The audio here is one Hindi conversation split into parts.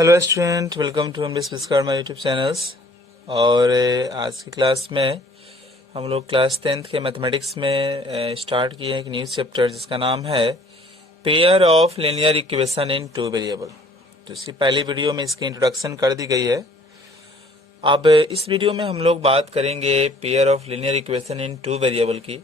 Hello student, welcome to MBS Vishwakarma YouTube channels. और आज की क्लास में हम लोग क्लास 10th के मैथमेटिक्स में स्टार्ट किए हैं एक न्यू चैप्टर जिसका नाम है pair of linear equation in two variable. तो इसकी पहली वीडियो में इसकी इंट्रोडक्शन कर दी गई है। अब इस वीडियो में हम लोग बात करेंगे pair of linear equation in two variable की।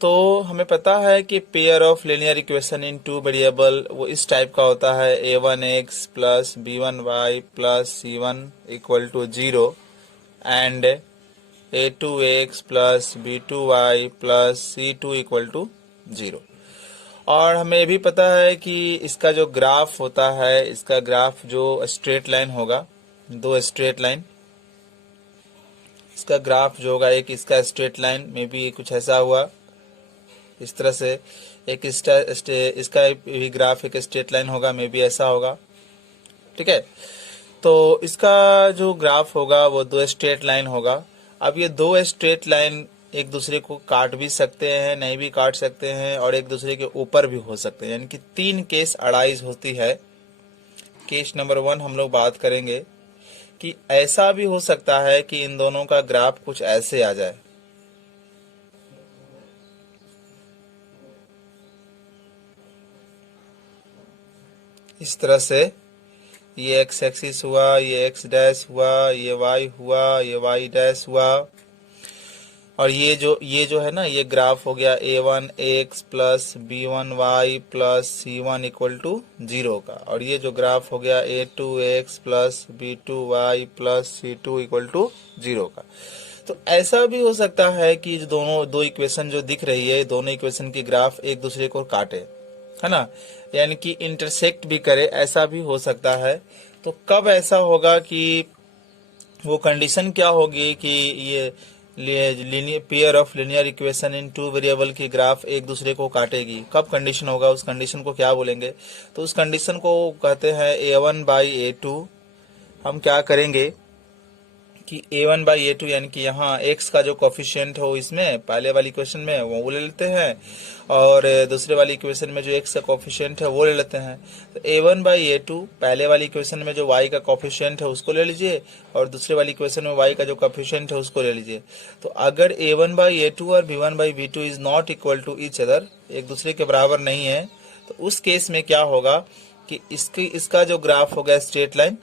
तो हमें पता है कि pair of linear equation in two variable वो इस टाइप का होता है a1x plus b1y plus c1 equal to 0 and a2x plus b2y plus c2 equal to 0। और हमें ये भी पता है कि इसका जो ग्राफ होता है, इसका ग्राफ जो स्ट्रेट लाइन होगा, दो स्ट्रेट लाइन, इसका ग्राफ जो होगा, एक इसका स्ट्रेट लाइन में भी कुछ ऐसा हुआ इस तरह से, एक इसका भी ग्राफ एक स्ट्रेट लाइन होगा, मे बी ऐसा होगा। ठीक है, तो इसका जो ग्राफ होगा वो दो स्ट्रेट लाइन होगा। अब ये दो स्ट्रेट लाइन एक दूसरे को काट भी सकते हैं, नहीं भी काट सकते हैं, और एक दूसरे के ऊपर भी हो सकते हैं, यानी कि तीन केस अराइज होती है। केस नंबर 1 हम लोग बात करेंगे कि ऐसा भी हो सकता है कि इन दोनों का ग्राफ कुछ ऐसे आ जाए, इस तरह से। ये एक्स एक्सिस हुआ, ये एक्स डैश हुआ, ये वाई हुआ, ये वाई डैश हुआ, और ये जो है ना, ये ग्राफ हो गया a1x plus b1y plus c1 equal to 0 का, और ये जो ग्राफ हो गया a2x plus b2y plus c2 equal to 0 का। तो ऐसा भी हो सकता है कि जो दो इक्वेशन जो दिख रही है, दोनों इक्वेशन की ग्राफ एक दूसरे को काटे, है ना, यानी कि इंटरसेक्ट भी करे, ऐसा भी हो सकता है। तो कब ऐसा होगा कि वो कंडीशन क्या होगी कि ये pair of linear equation in two variable की ग्राफ एक दूसरे को काटेगी, कब कंडीशन होगा, उस कंडीशन को क्या बोलेंगे? तो उस कंडीशन को कहते हैं a1/a2। हम क्या करेंगे कि a1/a2 यानी कि यहाँ x का जो कोफिशिएंट हो, इसमें पहले वाली इक्वेशन में वो ले लेते हैं, और दूसरे वाली इक्वेशन में जो x का कोफिशिएंट है वो ले लेते हैं। तो a1/a2 पहले वाली इक्वेशन में जो y का कोफिशिएंट है उसको ले लीजिए, और दूसरे वाली इक्वेशन में y का जो कोफिशिएंट है उसको ले लीजिए। तो अगर a1/a2 और b1/b2 is not equal to each other, एक दूसरे के बराबर नहीं है, तो उस केस में क्या होगा कि इसका जो ग्राफ होगा स्ट्रेट लाइन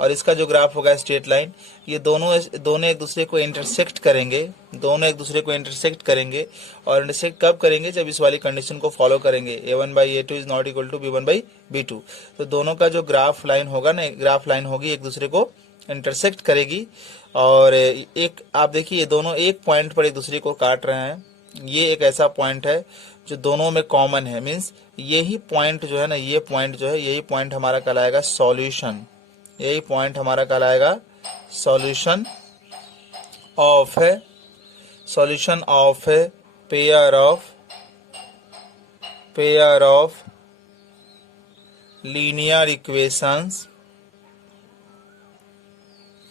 और इसका जो ग्राफ होगा स्ट्रेट लाइन, ये दोनों एक दूसरे को इंटरसेक्ट करेंगे, और इंटरसेक्ट कब करेंगे? जब इस वाली कंडीशन को फॉलो करेंगे, a1/a2 is not equal to b1/b2। तो दोनों का जो ग्राफ लाइन होगा ना, ग्राफ लाइन होगी, एक दूसरे को इंटरसेक्ट करेगी। और एक आप देखिए, ये दोनों एक पॉइंट पर एक दूसरे को काट रहे हैं। ये एक ऐसा पॉइंट है जो दोनों में कॉमन है, मीन्स यही पॉइंट जो है ना, ये पॉइंट जो है, यही पॉइंट हमारा कहलाएगा सॉल्यूशन। यही पॉइंट हमारा कहलाएगा solution of a pair of linear equations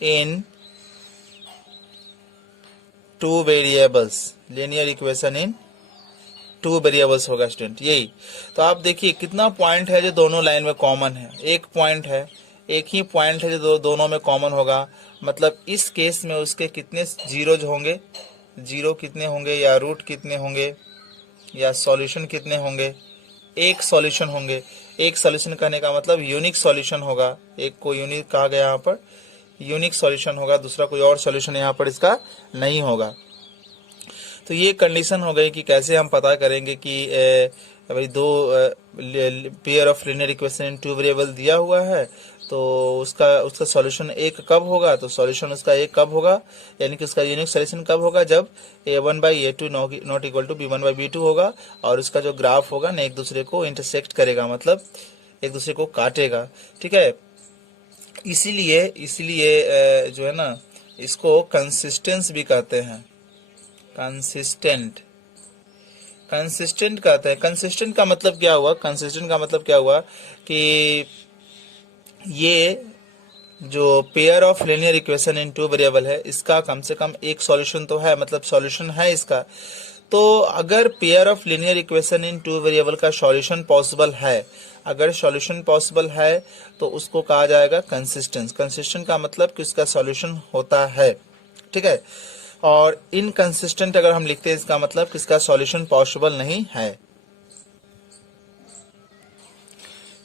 in two variables. Linear equation in two variables होगा स्टूडेंट, यही। तो आप देखिए कितना पॉइंट है जो दोनों लाइन में कॉमन है, एक पॉइंट है, एक ही पॉइंट है जो दोनों में कॉमन होगा। मतलब इस केस में उसके कितने जीरोज होंगे, जीरो कितने होंगे, या रूट कितने होंगे, या सॉल्यूशन कितने होंगे? एक सॉल्यूशन होंगे। एक सॉल्यूशन कहने का मतलब यूनिक सॉल्यूशन होगा, एक को यूनिक कहा गया, यहाँ पर यूनिक सॉल्यूशन होगा, दूसरा कोई और सॉल्यूशन यहाँ पर इसका नहीं होगा। तो ये कंडीशन हो गई कि कैसे हम पता करेंगे कि भाई दो pair of linear equation in two variable दिया हुआ है, तो उसका सॉल्यूशन एक कब होगा? तो सॉल्यूशन उसका एक कब होगा, यानी कि उसका यूनिक सॉल्यूशन कब होगा? जब a1/a2 not equal to b1/b2 होगा, और उसका जो ग्राफ होगा ना, एक दूसरे को इंटरसेक्ट करेगा, मतलब एक दूसरे को काटेगा। ठीक है, इसीलिए जो है ना, इसको कंसिस्टेंस भी कहते हैं। कंसिस्टेंट कहते हैं। कंसिस्टेंट का मतलब क्या हुआ? कंसिस्टेंट का मतलब क्या हुआ कि ये जो pair of linear equation in two variable है, इसका कम से कम एक सॉल्यूशन तो है, मतलब सॉल्यूशन है इसका। तो अगर pair of linear equation in two variable का सॉल्यूशन पॉसिबल है, अगर सॉल्यूशन पॉसिबल है तो उसको कहा जाएगा कंसिस्टेंट। कंसिस्टेंट का मतलब कि उसका सॉल्यूशन होता है, ठीक है। और इनकंसिस्टेंट अगर हम लिखते हैं इसका मतलब कि इसका सॉल्यूशन पॉसिबल नहीं है।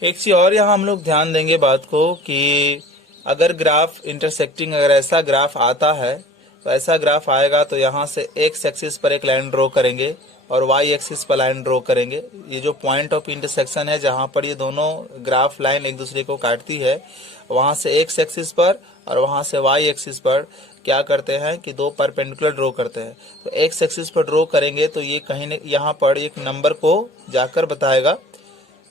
एक चीज और यहाँ हम लोग ध्यान देंगे बात को कि अगर ग्राफ इंटरसेक्टिंग, अगर ऐसा ग्राफ आता है तो ऐसा ग्राफ आएगा तो यहाँ से एक्स एक्सिस पर एक लाइन ड्रॉ करेंगे और वाई एक्सिस पर लाइन ड्रॉ करेंगे। ये जो पॉइंट ऑफ इंटरसेक्शन है जहाँ पर ये दोनों ग्राफ लाइन एक दूसरे को काटती है, वहाँ से एक्स एक्सिस पर और वहाँ से वाई एक्सिस पर क्या करते हैं कि दो परपेंडिकुलर ड्रॉ करते हैं। तो एक्स एक्सिस पर ड्रॉ करेंगे तो ये कहीं यहाँ पर एक नंबर को जाकर बताएगा।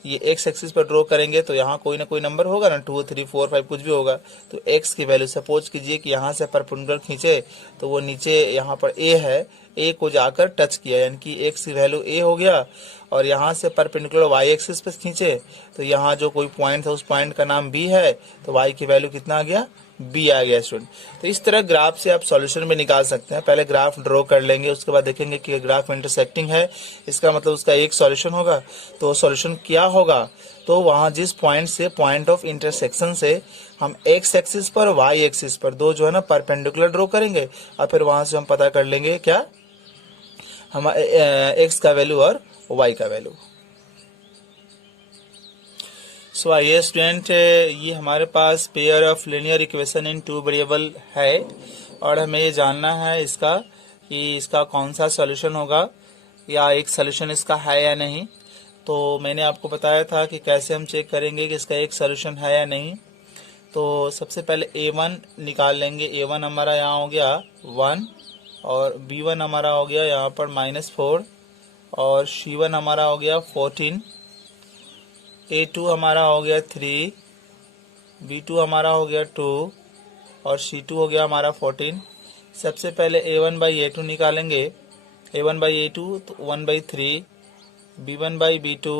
ये एक्स एक्सिस पर ड्रॉ करेंगे तो यहाँ कोई ना कोई नंबर होगा ना, 2 3 4 5 कुछ भी होगा। तो एक्स की वैल्यू सपोज कीजिए कि यहाँ से परपेंडिकुलर खींचे तो वो नीचे यहाँ पर ए है, ए को जाकर टच किया, यानी कि एक्स की वैल्यू ए हो गया। और यहाँ से परपेंडिकुलर वाई एक्सिस पर खींचे तो यहाँ जो कोई पॉइंट है उस पॉइंट का नाम बी है, तो वाई की वैल्यू कितना आ गया, बी आ गया स्टूडेंट। तो इस तरह ग्राफ से आप सॉल्यूशन में निकाल सकते हैं। पहले ग्राफ ड्रॉ कर लेंगे, उसके बाद देखेंगे कि ग्राफ इंटरसेक्टिंग है, इसका मतलब उसका एक सॉल्यूशन होगा। तो सॉल्यूशन क्या होगा, तो वहां जिस पॉइंट से, पॉइंट ऑफ इंटरसेक्शन से हम एक्स एक्सिस पर वाई एक्सिस पर दो जो है ना परपेंडिकुलर ड्रॉ करेंगे और फिर वहां से हम पता कर लेंगे क्या, हम एक्स का वैल्यू और वाई का वैल्यू। सो आइए स्टूडेंट, ये हमारे पास pair of linear equation in two variable है और हमें ये जानना है इसका कि इसका कौन सा सॉल्यूशन होगा या एक सॉल्यूशन इसका है या नहीं। तो मैंने आपको बताया था कि कैसे हम चेक करेंगे कि इसका एक सॉल्यूशन है या नहीं। तो सबसे पहले a1 निकाल लेंगे। a1 हमारा यहाँ हो गया 1 और b1 हमारा हो गया यहाँ पर -4 और c1 हमारा हो गया 14, a2 हमारा हो गया 3, b2 हमारा हो गया 2 और c2 हो गया हमारा 14। सबसे पहले a1 बाई a2 निकालेंगे। a1 बाई a2 तो 1/3, b1 बाई b2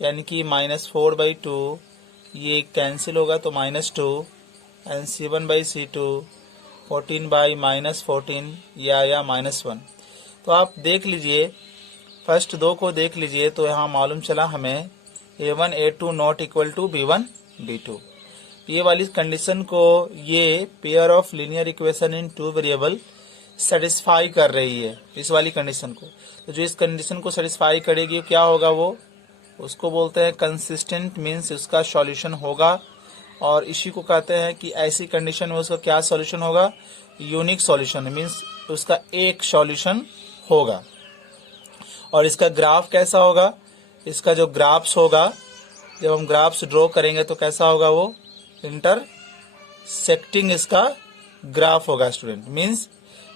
यानी कि -4 बाई 2, ये कैंसिल होगा तो -2 and c1 by c2 14 by -14 ये आया -1। तो आप देख लीजिए, फर्स्ट दो को देख लीजिए तो यहाँ मालूम चला हमें a1 a2 not equal to b1 b2। ये वाली कंडीशन को ये pair of linear equation in two variable satisfy कर रही है, इस वाली कंडीशन को। तो जो इस कंडीशन को सेटिस्फाई करेगी क्या होगा, वो उसको बोलते हैं कंसिस्टेंट, मीन्स उसका सॉल्यूशन होगा। और इसी को कहते हैं कि ऐसी कंडीशन में उसका क्या सॉल्यूशन होगा, यूनिक सॉल्यूशन, मीन्स उसका एक सॉल्यूशन होगा। और इसका ग्राफ कैसा होगा, इसका जो ग्राफ्स होगा, जब हम ग्राफ्स ड्रॉ करेंगे तो कैसा होगा, वो इंटरसेक्टिंग इसका ग्राफ होगा स्टूडेंट। मीन्स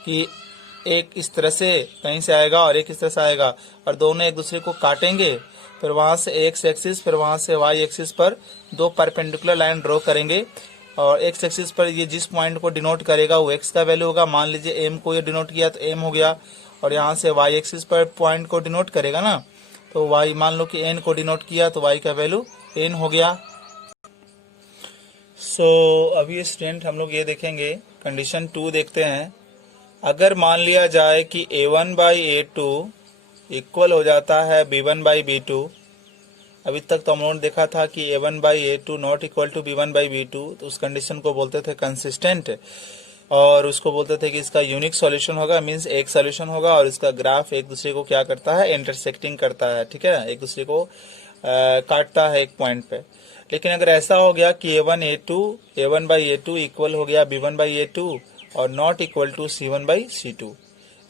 कि एक इस तरह से कहीं से आएगा और एक इस तरह से आएगा और दोनों एक दूसरे को काटेंगे, फिर वहां से एक्स एक्सिस फिर वहां से वाई एक्सिस पर दो परपेंडिकुलर लाइन ड्रॉ करेंगे। और एक्स एक्सिस पर ये जिस पॉइंट को डिनोट करेगा वो एक्स का वैल्यू होगा। मान लीजिए एम को ये डिनोट किया तो एम हो गया, और यहाँ से वाई एक्सिस पर पॉइंट को डिनोट करेगा ना, तो वाई मान लो कि एन को डिनोट किया तो वाई का वैल्यू एन हो गया। सो अभी स्टूडेंट हम लोग ये देखेंगे, कंडीशन 2 देखते हैं। अगर मान लिया जाए कि a1 बाई a2 इक्वल हो जाता है b1 बाई b2। अभी तक तो हम लोगों ने देखा था कि a1 by a2 not equal to b1 by b2, तो उस कंडीशन को बोलते थे कंसिस्टेंट और उसको बोलते थे कि इसका यूनिक सॉल्यूशन होगा, मींस एक सॉल्यूशन होगा और इसका ग्राफ एक दूसरे को क्या करता है, इंटरसेक्टिंग करता है, ठीक है, एक दूसरे को काटता है एक पॉइंट पे। लेकिन अगर ऐसा हो गया कि a1 बाई a2 इक्वल हो गया b1 बाई a2 और not equal to c1 by c2,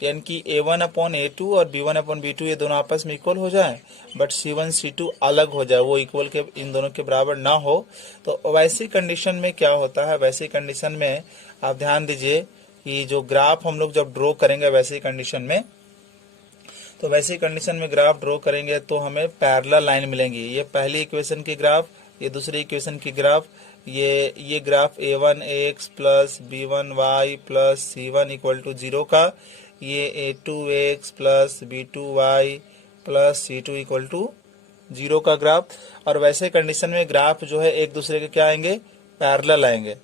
यानी कि a1 अपॉन a2 और b1 अपॉन b2 ये दोनों आपस में इक्वल हो जाए, बट c1 c2 अलग हो जाए, वो इक्वल के इन दोनों के बराबर ना हो, तो वैसी कंडीशन में क्या होता है, वैसी कंडीशन में आप ध्यान दीजिए कि जो ग्राफ हम लोग जब ड्रॉ करेंगे वैसी कंडीशन में, तो वैसी कंडीशन में ग्राफ ड्रॉ करेंगे तो हमें पैरेलल लाइन मिलेंगी। ये पहली इक्वेशन की ग्राफ, ये दूसरी इक्वेशन की ग्राफ, ये graph a1x plus b1y plus c1 equal to 0 का, ये a2x plus b2y plus c2 equal to 0 का ग्राफ। और वैसे कंडीशन में ग्राफ जो है एक दूसरे के क्या आएंगे, पैरेलल आएंगे,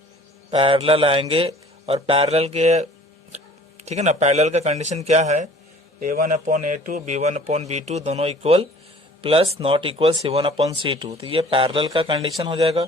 पैरेलल आएंगे। और पैरेलल के, ठीक है ना, पैरेलल का कंडीशन क्या है, a1 upon a2 b1 upon b2 दोनों equal plus not equal C1/C2, तो ये पैरेलल का कंडीशन हो जाएगा।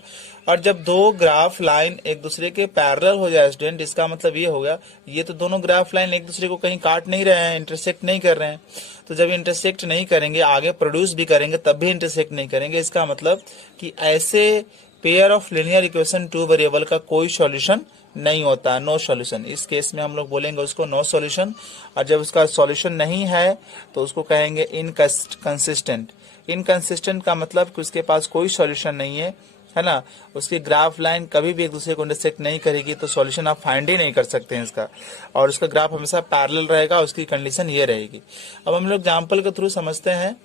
और जब दो ग्राफ लाइन एक दूसरे के पैरेलल हो जाए स्टूडेंट, इसका मतलब ये हो गया ये तो दोनों ग्राफ लाइन एक दूसरे को कहीं काट नहीं रहे हैं, इंटरसेक्ट नहीं कर रहे हैं। तो जब इंटरसेक्ट नहीं करेंगे, आगे प्रोड्यूस भी करेंगे तब भी इंटरसेक्ट नहीं करेंगे, इसका मतलब कि ऐसे pair of linear equation two variable का कोई सॉल्यूशन नहीं होता है, नो सॉल्यूशन। इस केस में हम लोग बोलेंगे उसको नो सॉल्यूशन। और जब उसका सॉल्यूशन नहीं है तो उसको कहेंगे इनकंसिस्टेंट। इनकंसिस्टेंट का मतलब कि उसके पास कोई सॉल्यूशन नहीं है ना। उसकी ग्राफ लाइन कभी भी एक दूसरे को इंटरसेक्ट नहीं करेगी, तो सॉल्यूशन आप फाइंड ही नहीं कर सकते हैं इसका। और उसका ग्राफ हमेशा पैरेलल रहेगा, उसकी कंडीशन ये रहेगी। अब हम लोग एग्जाम्पल के थ्रू समझते हैं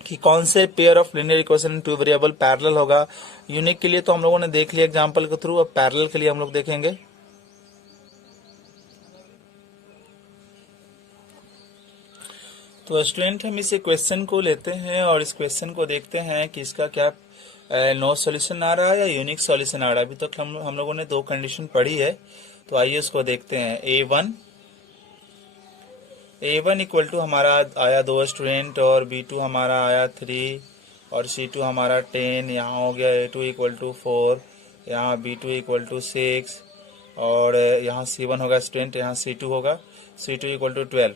कि कौन से pair of linear equation two variable parallel होगा। यूनिक के लिए तो हम लोगों ने देख लिया एग्जांपल के थ्रू, अब पैरेलल के लिए हम लोग देखेंगे। तो स्टूडेंट हम इस क्वेश्चन को लेते हैं और इस क्वेश्चन को देखते हैं कि इसका क्या नो सॉल्यूशन आ रहा है या यूनिक सॉल्यूशन आ रहा है। अभी तक हम लोगों ने दो कंडीशन पढ़ी है, तो आइए उसको देखते हैं। A1 इक्वल टू हमारा आया 2 स्टूडेंट, और B2 हमारा आया 3, और C2 हमारा 10। यहाँ हो गया A2 इक्वल टू 4, यहाँ B2 इक्वल टू 6, और यहाँ C1 होगा स्टूडेंट, यहाँ C2 होगा, C2 इक्वल टू 12।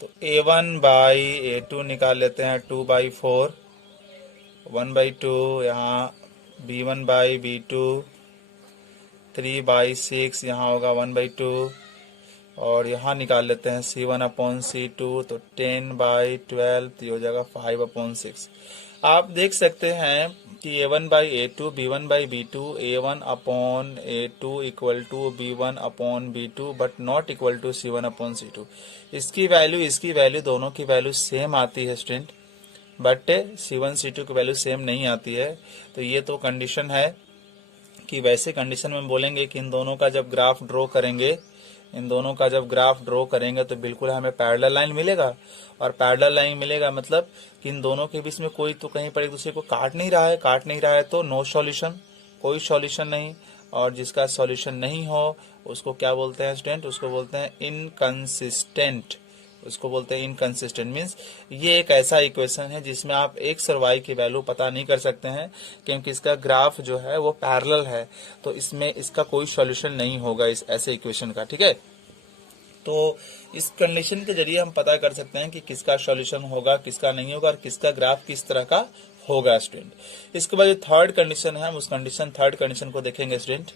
तो A1 बाई A2 निकाल लेते हैं, 2/4, 1/2, यहाँ B1 बाई B2, 3/6, यहाँ होगा 1/2, और यहाँ निकाल लेते हैं C1/C2, तो 10/12, तो ये हो जाएगा 5/6। आप देख सकते हैं कि A1/A2, B1/B2, A1/A2 equal to B1/B2 but not equal to C1/C2। इसकी वैल्यू दोनों की वैल्यू सेम आती है स्टूडेंट, बट C1 C2 की वैल्यू सेम नहीं आती है। तो ये तो कंडीशन है कि वैसे कंडीशन में बोलेंगे कि इन दोनों का जब ग्राफ ड्रॉ करेंगे तो बिल्कुल हमें पैरेलल लाइन मिलेगा। और पैरेलल लाइन मिलेगा मतलब कि इन दोनों के बीच में कोई तो कहीं पर एक दूसरे को काट नहीं रहा है, तो नो सॉल्यूशन, कोई सॉल्यूशन नहीं। और जिसका सॉल्यूशन नहीं हो उसको क्या बोलते हैं स्टूडेंट, उसको बोलते हैं इनकंसिस्टेंट। मीन्स ये एक ऐसा इक्वेशन है जिसमें आप एक्स और वाई की वैल्यू पता नहीं कर सकते हैं, क्योंकि इसका ग्राफ जो है वो पैरेलल है, तो इसमें इसका कोई सॉल्यूशन नहीं होगा इस ऐसे इक्वेशन का। ठीक है, तो इस कंडीशन के जरिए हम पता कर सकते हैं कि किसका सॉल्यूशन होगा, किसका नहीं होगा, और किसका ग्राफ किस तरह का होगा स्टूडेंट। इसके बाद जो थर्ड कंडीशन है, हम उस थर्ड कंडीशन को देखेंगे स्टूडेंट।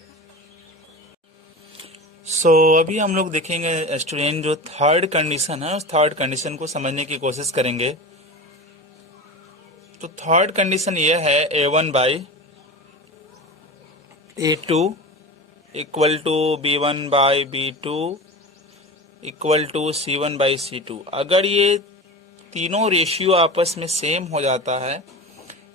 अभी हम लोग देखेंगे स्टूडेंट जो थर्ड कंडीशन है, उस थर्ड कंडीशन को समझने की कोशिश करेंगे। तो थर्ड कंडीशन ये है A1/A2 equal to B1/B2 equal to C1/C2। अगर ये तीनों रेशियो आपस में सेम हो जाता है,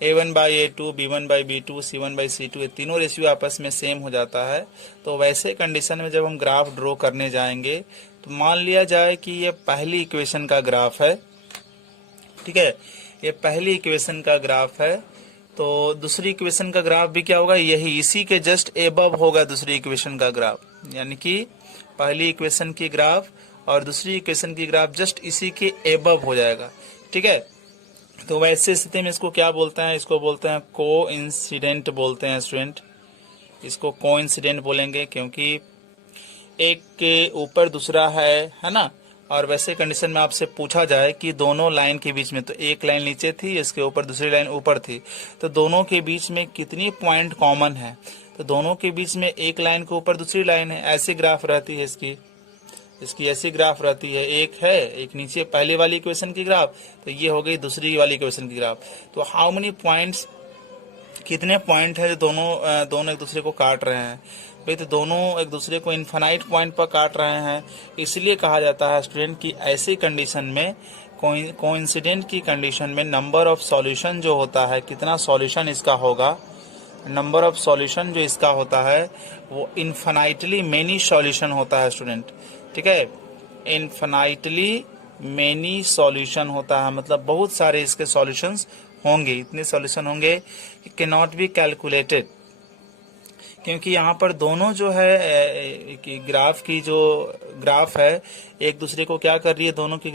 A1/A2, B1/B2, C1/C2, ये तीनों रेशियो आपस में सेम हो जाता है, तो वैसे कंडीशन में जब हम ग्राफ ड्रॉ करने जाएंगे तो मान लिया जाए कि ये पहली इक्वेशन का ग्राफ है। ठीक है, ये पहली इक्वेशन का ग्राफ है, तो दूसरी इक्वेशन का ग्राफ भी क्या होगा, यही इसी के जस्ट एबव होगा दूसरी इक्वेशन का ग्राफ। यानी कि पहली इक्वेशन की ग्राफ और दूसरी इक्वेशन की ग्राफ जस्ट इसी के एबव हो जाएगा। ठीक है, तो वैसे स्थिति में इसको क्या बोलते हैं, इसको बोलते हैं कोइंसिडेंट बोलते हैं स्टूडेंट। इसको कोइंसिडेंट बोलेंगे क्योंकि एक के ऊपर दूसरा है ना। और वैसे कंडीशन में आपसे पूछा जाए कि दोनों लाइन के बीच में, तो एक लाइन नीचे थी, इसके ऊपर दूसरी लाइन ऊपर थी, तो दोनों के बीच में कितनी पॉइंट कॉमन है, तो दोनों के बीच में एक लाइन के ऊपर दूसरी लाइन है, ऐसी ग्राफ रहती है इसकी ऐसी ग्राफ रहती है। एक है, एक नीचे पहले वाली इक्वेशन की ग्राफ, तो ये हो गई दूसरी वाली इक्वेशन की ग्राफ। तो हाउ मेनी पॉइंट्स, कितने पॉइंट है जो दोनों एक दूसरे को काट रहे हैं भाई, तो दोनों एक दूसरे को इनफाइनाइट पॉइंट पर काट रहे हैं। इसलिए कहा जाता है स्टूडेंट कि ऐसी कंडीशन में, कोइंसिडेंट की कंडीशन में नंबर ऑफ सॉल्यूशन जो होता है, कितना सॉल्यूशन इसका होगा, नंबर ऑफ सॉल्यूशन जो इसका होता है वो इनफाइनाइटली मेनी सॉल्यूशन होता है स्टूडेंट। ठीक है, इनफाइनाइटली मेनी सॉल्यूशन होता है, मतलब बहुत सारे इसके सॉल्यूशंस होंगे, इतने सॉल्यूशन होंगे कि कैन नॉट बी कैलकुलेटेड। क्योंकि यहाँ पर दोनों जो है कि ग्राफ है एक दूसरे को क्या कर रही है, दोनों की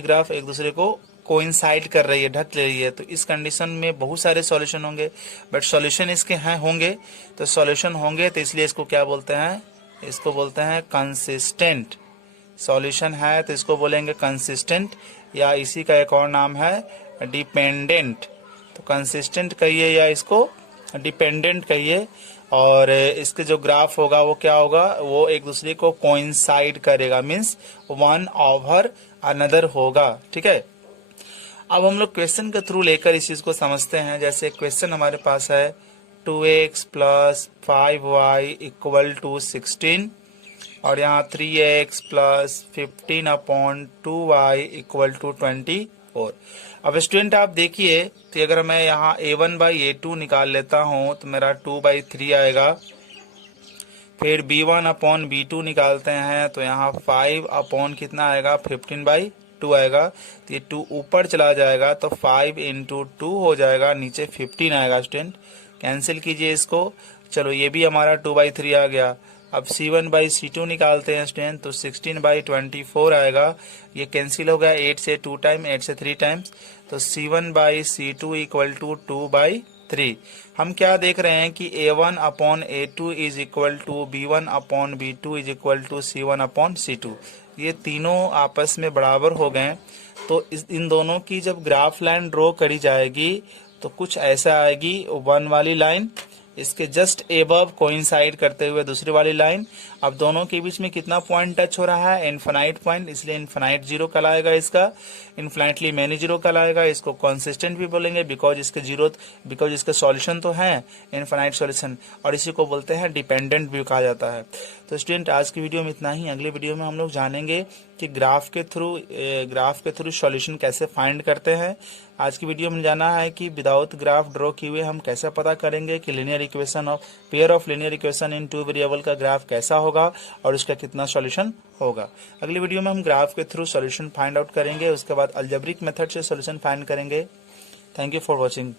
ग्राफ एक दूसरे को कोइंसाइड कर रही है, ढक ले रही है, तो इस कंडीशन में बहुत सारे सॉल्यूशन होंगे, बट सॉल्यूशन इसके हैं होंगे, तो सॉल्यूशन होंगे तो इसलिए इसको क्या बोलते हैं, इसको बोलते हैं कंसिस्टेंट। सॉल्यूशन है तो इसको बोलेंगे कंसिस्टेंट, या इसी का एक और नाम है डिपेंडेंट। तो कंसिस्टेंट कहिए या इसको डिपेंडेंट कहिए, और इसके जो ग्राफ होगा वो क्या होगा, वो एक दूसरे को कोइंसाइड करेगा, मीन्स वन ओवर अनदर होगा। ठीक है, अब हम लोग क्वेश्चन के थ्रू लेकर इस चीज को समझते हैं। जैसे क्वेश्चन हमारे पास है 2x plus 5y equal to 16, और यहाँ 3x plus 15/2y equal to 24। अब स्टूडेंट आप देखिए, तो अगर मैं यहाँ a1/a2 निकाल लेता हूँ तो मेरा 2/3 आएगा। फिर b1/b2 निकालते हैं तो यहाँ 5 कितना आएगा, 15/2 आएगा। तो ये 2 ऊपर चला जाएगा तो 5 × 2 हो जाएगा, नीचे 15 आएगा। स्टूडेंट कैंसिल कीजिए इसको, चलो ये भी हमारा 2/3 आ गया। अब c1/c2 निकालते हैं स्टूडेंट, तो 16/24 आएगा। ये कैंसिल हो गया, 8 से 2 टाइम, 8 से 3 टाइम्स, तो c1/c2 इक्वल टू 2/3। हम क्या देख रहे हैं कि a1/a2 is equal to b1/b2 is equal to c1/c2। ये तीनों आपस में बराबर हो गए, तो इन दोनों की जब ग्राफ लाइन ड्रॉ करी जाएगी तो कुछ ऐसा आएगी, 1 वाली लाइन, इसके जस्ट एबव कोइंसाइड करते हुए दूसरी वाली लाइन। अब दोनों के बीच में कितना पॉइंट टच हो रहा है, इनफाइनाइट पॉइंट, इसलिए इनफाइनाइट जीरो कहलाएगा, इसका इनफाइनाइटली मैनी जीरो कहलाएगा। इसको कंसिस्टेंट भी बोलेंगे बिकॉज इसके सॉल्यूशन तो है इनफाइनाइट सॉल्यूशन, और इसी को बोलते हैं डिपेंडेंट भी कहा जाता है। तो स्टूडेंट आज की वीडियो में इतना ही। अगले वीडियो में हम लोग जानेंगे कि ग्राफ के थ्रू सॉल्यूशन कैसे फाइंड करते हैं। आज की वीडियो में जाना है कि विदाउट ग्राफ ड्रॉ किए हुए हम कैसे पता करेंगे कि linear equation of pair of linear equation in 2 variable का ग्राफ कैसा होगा और उसका कितना सॉल्यूशन होगा। अगली वीडियो में हम ग्राफ के थ्रू सॉल्यूशन फाइंड आउट करेंगे, उसके बाद अलजेब्रिक मेथड से सॉल्यूशन फाइंड करेंगे। Thank you for watching.